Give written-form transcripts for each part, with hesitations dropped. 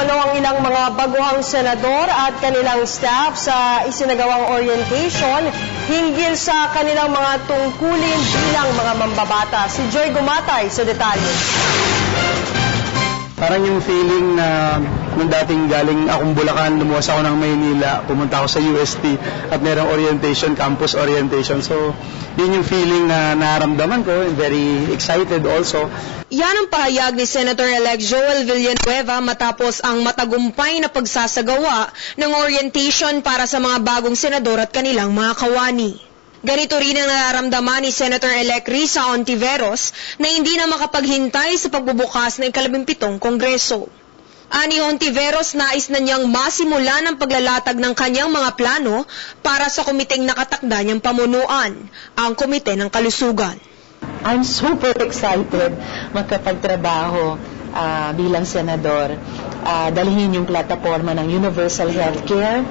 dumalo ang ilang mga baguhang senador at kanilang staff sa isinagawang orientation hinggil sa kanilang mga tungkulin bilang mga mambabata. Si Joy Gumatay sa detalye. Parang yung feeling na nung dating galing akong Bulacan, lumuwas ako ng Maynila, pumunta ako sa UST at merong orientation, campus orientation. So, yun yung feeling na naramdaman ko and very excited also. Yan ang pahayag ni Senator-elect Joel Villanueva matapos ang matagumpay na pagsasagawa ng orientation para sa mga bagong senador at kanilang mga kawani. Ganito rin ang nararamdaman ni Senator-elect Risa Hontiveros na hindi na makapaghintay sa pagbubukas ng ika-17 Kongreso. Ani Hontiveros, nais na niyang masimulan ang paglalatag ng kanyang mga plano para sa komiteng nakatakda niyang pamunuan, ang Komite ng Kalusugan. I'm super excited makapagtrabaho bilang senador. Dalhin yung plataforma ng universal healthcare.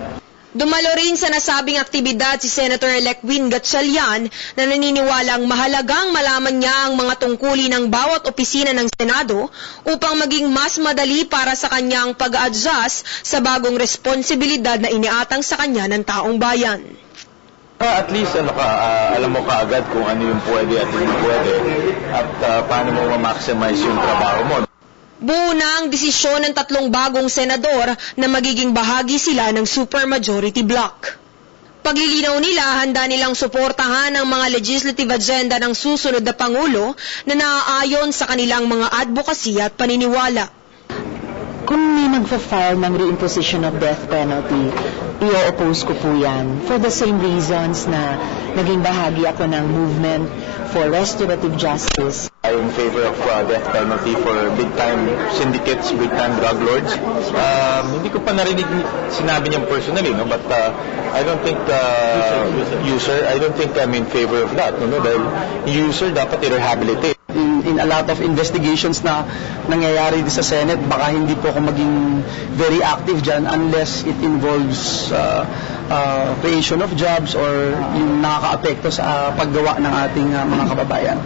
Dumalo rin sa nasabing aktibidad si Senator-elect Win Gatchalian na naniniwalang mahalagang malaman niya ang mga tungkulin ng bawat opisina ng Senado upang maging mas madali para sa kanyang pag-adjust sa bagong responsibilidad na iniatang sa kanya ng taong bayan. At least alam mo kaagad kung ano yung pwede at hindi pwede at paano mo ma-maximize yung trabaho mo. Buo na ang desisyon ng 3 bagong senador na magiging bahagi sila ng supermajority bloc. Paglilinaw nila, handa nilang suportahan ang mga legislative agenda ng susunod na Pangulo na naaayon sa kanilang mga advocacy at paniniwala. Kung may magfa-file ng reimposition of death penalty, i-oppose ko po yan for the same reasons na naging bahagi ako ng movement for restorative justice. I'm in favor of death penalty for big-time syndicates, big-time drug lords. Hindi ko pa narinig sinabi niyang personally, no? But I don't think I don't think I'm in favor of that. No? Dahil user dapat i-rehabilitate. In a lot of investigations na nangyayari sa Senate, baka hindi po ako maging very active dyan unless it involves creation of jobs or yung nakaka-apekto sa paggawa ng ating mga kababayan.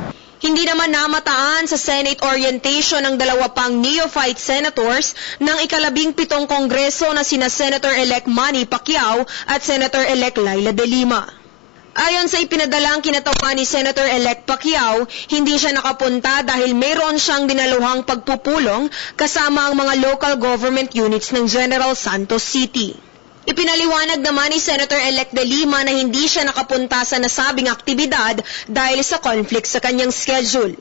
Hindi naman namataan sa Senate orientation ng 2 pang neophyte senators ng ika-17 Kongreso na sina Senator-elect Manny Pacquiao at Senator-elect Laila De Lima. Ayon sa ipinadalang kinatawan ni Senator-elect Pacquiao, hindi siya nakapunta dahil mayroon siyang dinaluhang pagpupulong kasama ang mga local government units ng General Santos City. Ipinaliwanag naman ni Senator-elect De Lima na hindi siya nakapunta sa nasabing aktibidad dahil sa conflict sa kanyang schedule.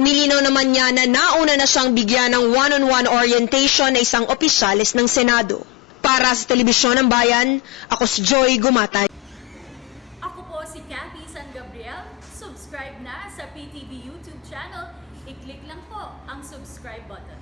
Nilinaw naman niya na nauna na siyang bigyan ng one-on-one orientation na isang opisyalis ng Senado. Para sa Telebisyon ng Bayan, ako si Joy Gumatay. Ako po si Cathy San Gabriel. Subscribe na sa PTV YouTube channel. I-click lang po ang subscribe button.